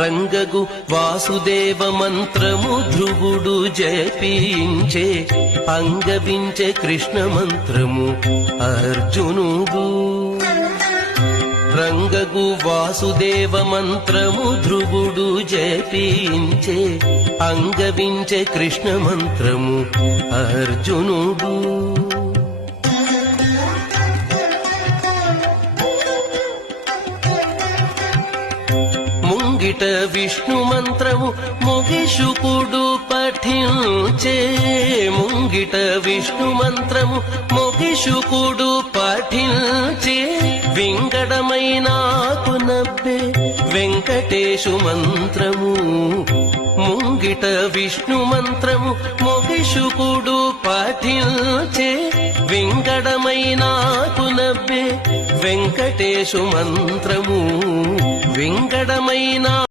రంగగు వాసుదేవ మంత్రము ధ్రువుడు జపించే అంగవించే కృష్ణ మంత్రము అర్జునుడు. రంగగు వాసుదేవ మంత్రము ధ్రువుడు జపించే అంగవించే కృష్ణ మంత్రము అర్జునుడు. ముంగిట విష్ణు మంత్రము మొగిషుకుడు పఠించే ముంగిట విష్ణు మంత్రము మొగిషుకుడు పఠించే వింగడమైనాకు నవ్వే వెంకటేశు మంత్రము. ముంగిట విష్ణు మంత్రము మొగిషుకుడు పఠించే వింగడమైనాకు నవ్వే వెంకటేశు మంత్రము. వింగడమైన